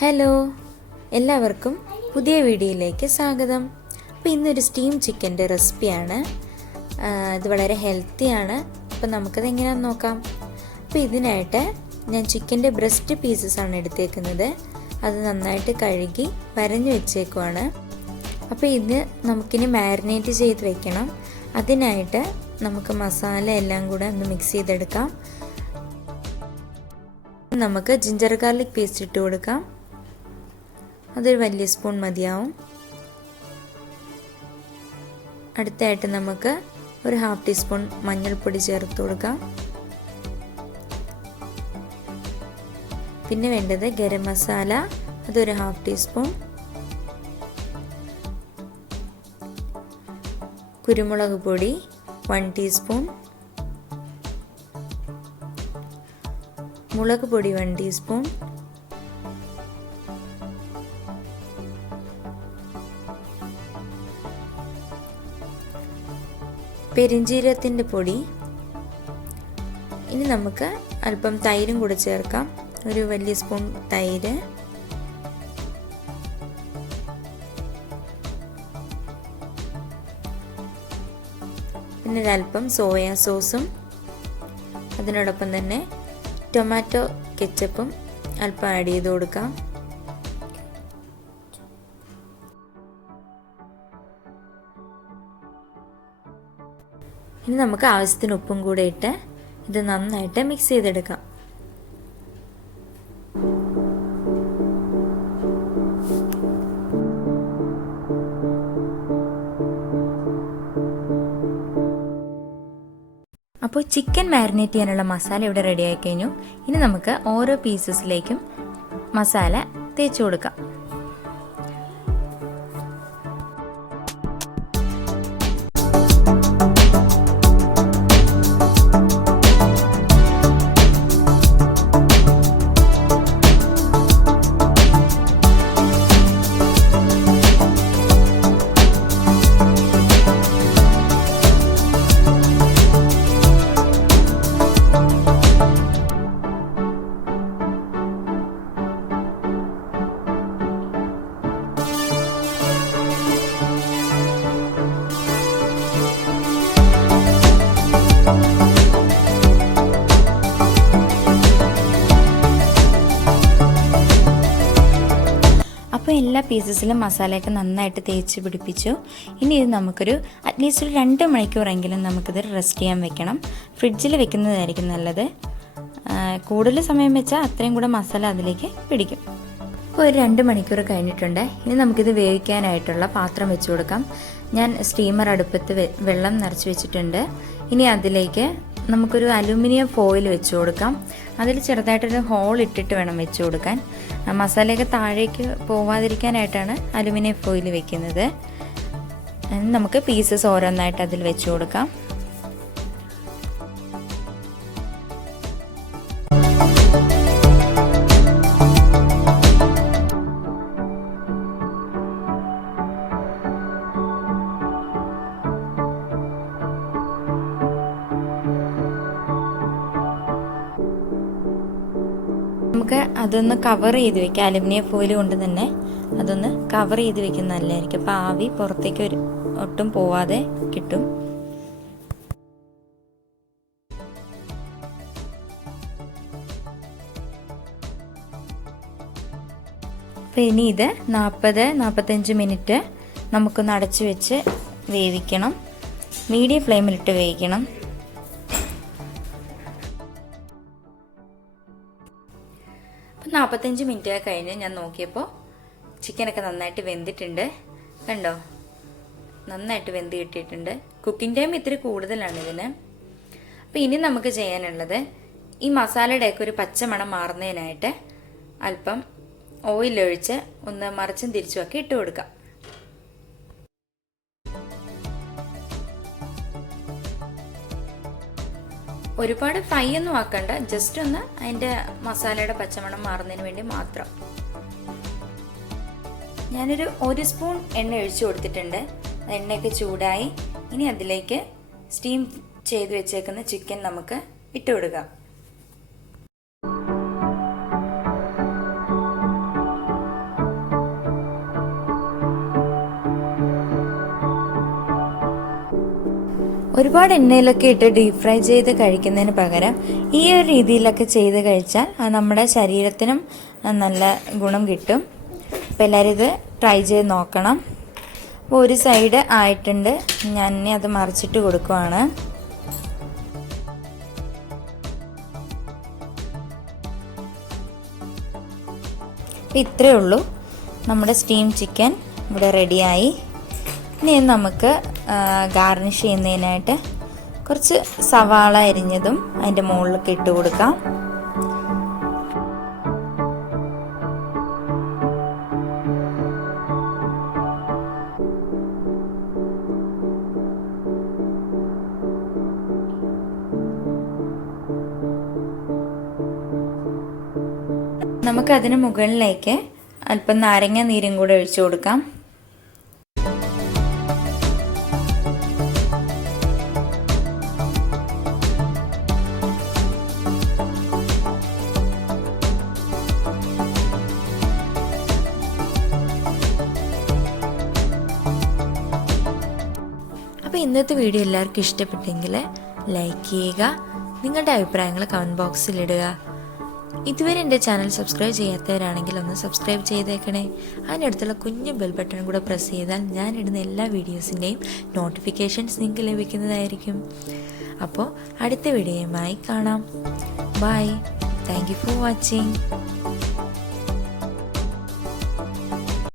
Hello, എല്ലാവർക്കും പുതിയ വീഡിയോയിലേക്ക് സ്വാഗതം. അപ്പോൾ ഇന്നൊരു സ്റ്റീം ചിക്കൻ്റെ റെസിപ്പിയാണ്. ഇത് വളരെ ഹെൽത്തിയാണ്. അപ്പോൾ നമുക്കത് എങ്ങനെയാണെന്ന് നോക്കാം. അപ്പോൾ ഇതിനായിട്ട് ഞാൻ ചിക്കൻ്റെ ബ്രസ്റ്റ് പീസസാണ് എടുത്തേക്കുന്നത്. അത് നന്നായിട്ട് കഴുകി വരഞ്ഞു വെച്ചേക്കുവാണ്. അപ്പോൾ ഇത് നമുക്കിനി മാരിനേറ്റ് ചെയ്ത് വെക്കണം. അതിനായിട്ട് നമുക്ക് മസാല എല്ലാം കൂടെ ഒന്ന് മിക്സ് ചെയ്തെടുക്കാം. നമുക്ക് ജിഞ്ചർ ഗാർലിക് പേസ്റ്റ് ഇട്ട് കൊടുക്കാം. അതൊരു വലിയ സ്പൂൺ മതിയാവും. അടുത്തായിട്ട് നമുക്ക് ഒരു 1/2 ടീസ്പൂൺ മഞ്ഞൾപ്പൊടി ചേർത്ത് കൊടുക്കാം. പിന്നെ വേണ്ടത് ഗരം മസാല, അതൊരു 1/2 ടീസ്പൂൺ. കുരുമുളക് പൊടി 1 ടീസ്പൂൺ. മുളക് പൊടി 1 ടീസ്പൂൺ. പെരിഞ്ജീരകത്തിൻ്റെ പൊടി. ഇനി നമുക്ക് അല്പം തൈരും കൂടെ ചേർക്കാം. ഒരു വലിയ സ്പൂൺ തൈര്. പിന്നെ ഒരല്പം സോയാ സോസും അതിനോടൊപ്പം തന്നെ ടൊമാറ്റോ കെച്ചപ്പും അല്പം ആഡ് ചെയ്ത് കൊടുക്കാം. ഇനി നമുക്ക് ആവശ്യത്തിന് ഉപ്പും കൂടെ ഇട്ട് ഇത് നന്നായിട്ട് മിക്സ് ചെയ്തെടുക്കാം. അപ്പോൾ ചിക്കൻ മാരിനേറ്റ് ചെയ്യാനുള്ള മസാല ഇവിടെ റെഡി ആയി കഴിഞ്ഞു. ഇനി നമുക്ക് ഓരോ പീസസിലേക്കും മസാല തേച്ച് കൊടുക്കാം. അപ്പോൾ എല്ലാ പീസസിലും മസാലയൊക്കെ നന്നായിട്ട് തേച്ച് പിടിപ്പിച്ചു. ഇനി ഇത് നമുക്കൊരു അറ്റ്ലീസ്റ്റ് ഒരു 2 മണിക്കൂറെങ്കിലും നമുക്കിത് റെസ്റ്റ് ചെയ്യാൻ വെക്കണം. ഫ്രിഡ്ജിൽ വെക്കുന്നതായിരിക്കും നല്ലത്. കൂടുതൽ സമയം വെച്ചാൽ അത്രയും കൂടെ മസാല അതിലേക്ക് പിടിക്കും. അപ്പോൾ ഒരു 2 മണിക്കൂർ കഴിഞ്ഞിട്ടുണ്ട്. ഇനി നമുക്കിത് വേവിക്കാനായിട്ടുള്ള പാത്രം വെച്ച് കൊടുക്കാം. ഞാൻ സ്റ്റീമർ അടുപ്പത്ത് വെള്ളം നിറച്ച് വെച്ചിട്ടുണ്ട്. ഇനി അതിലേക്ക് നമുക്കൊരു അലുമിനിയം ഫോയിൽ വെച്ച് കൊടുക്കാം. അതിൽ ചെറുതായിട്ടൊരു ഹോൾ ഇട്ടിട്ട് വേണം വെച്ച് കൊടുക്കാൻ. മസാലയൊക്കെ താഴേക്ക് പോവാതിരിക്കാനായിട്ടാണ് അലുമിനിയം ഫോയിൽ വെക്കുന്നത്. നമുക്ക് പീസസ് ഓരോന്നായിട്ട് അതിൽ വെച്ച് കൊടുക്കാം. നമുക്ക് അതൊന്ന് കവർ ചെയ്ത് വെക്കാം. അലുമിനിയം ഫോയിൽ കൊണ്ട് തന്നെ അതൊന്ന് കവർ ചെയ്ത് വെക്കുന്നത് നല്ലതായിരിക്കും. അപ്പോൾ ആവി പുറത്തേക്ക് ഒട്ടും പോവാതെ കിട്ടും. അപ്പോൾ ഇനി ഇത് 40-45 മിനിറ്റ് നമുക്കൊന്ന് അടച്ചു വെച്ച് വേവിക്കണം. മീഡിയം ഫ്ലെയിമിലിട്ട് വേവിക്കണം. അപ്പോൾ 45 മിനിറ്റ് കഴിഞ്ഞ് ഞാൻ നോക്കിയപ്പോൾ ചിക്കനൊക്കെ നന്നായിട്ട് വെന്തിട്ടുണ്ട്. കണ്ടോ, നന്നായിട്ട് വെന്ത് കിട്ടിയിട്ടുണ്ട്. കുക്കിംഗ് ടൈം ഇത്തിരി കൂടുതലാണ് ഇതിന്. അപ്പോൾ ഇനി നമുക്ക് ചെയ്യാനുള്ളത് ഈ മസാലയുടെയൊക്കെ ഒരു പച്ചമണം മാറുന്നതിനായിട്ട് അല്പം ഓയിലൊഴിച്ച് ഒന്ന് മറിച്ചും തിരിച്ചുമൊക്കെ ഇട്ട് കൊടുക്കാം. ഒരുപാട് ഫ്രൈ ഒന്നും ആക്കണ്ട, ജസ്റ്റ് ഒന്ന് അതിൻ്റെ മസാലയുടെ പച്ചമണം മാറുന്നതിന് വേണ്ടി മാത്രം. ഞാനൊരു 1 സ്പൂൺ എണ്ണ ഒഴിച്ചു കൊടുത്തിട്ടുണ്ട്. എണ്ണയൊക്കെ ചൂടായി. ഇനി അതിലേക്ക് സ്റ്റീം ചെയ്ത് വെച്ചേക്കുന്ന ചിക്കൻ നമുക്ക് ഇട്ട് കൊടുക്കാം. ഒരുപാട് എണ്ണയിലൊക്കെ ഇട്ട് ഡീപ് ഫ്രൈ ചെയ്ത് കഴിക്കുന്നതിന് പകരം ഈ ഒരു രീതിയിലൊക്കെ ചെയ്ത് കഴിച്ചാൽ അത് നമ്മുടെ ശരീരത്തിനും നല്ല ഗുണം കിട്ടും. അപ്പോൾ എല്ലാവരും ഇത് ട്രൈ ചെയ്ത് നോക്കണം. അപ്പോൾ ഒരു സൈഡ് ആയിട്ടുണ്ട്, ഞാൻ ഇനി അത് മറിച്ചിട്ട് കൊടുക്കുവാണ്. ഇത്രയേ ഉള്ളൂ, നമ്മുടെ സ്റ്റീം ചിക്കൻ ഇവിടെ റെഡിയായി. ഇനി നമുക്ക് ഗാർണിഷ് ചെയ്യുന്നതിനായിട്ട് കുറച്ച് സവാള അരിഞ്ഞതും അതിൻ്റെ മുകളിലൊക്കെ ഇട്ട് കൊടുക്കാം. നമുക്കതിന് മുകളിലേക്ക് അല്പം നാരങ്ങ നീരും കൂടെ ഒഴിച്ചു കൊടുക്കാം. അപ്പോൾ ഇന്നത്തെ വീഡിയോ എല്ലാവർക്കും ഇഷ്ടപ്പെട്ടെങ്കിൽ ലൈക്ക് ചെയ്യുക, നിങ്ങളുടെ അഭിപ്രായങ്ങൾ കമൻറ്റ് ബോക്സിൽ ഇടുക. ഇതുവരെ എൻ്റെ ചാനൽ സബ്സ്ക്രൈബ് ചെയ്യാത്തവരാണെങ്കിൽ ഒന്ന് സബ്സ്ക്രൈബ് ചെയ്തേക്കണേ. അതിനടുത്തുള്ള കുഞ്ഞു ബെൽ ബട്ടൺ കൂടെ പ്രസ് ചെയ്താൽ ഞാൻ ഇടുന്ന എല്ലാ വീഡിയോസിൻ്റെയും നോട്ടിഫിക്കേഷൻസ് നിങ്ങൾക്ക് ലഭിക്കുന്നതായിരിക്കും. അപ്പോൾ അടുത്ത വീഡിയോയുമായി കാണാം. Bye. Thank you for watching.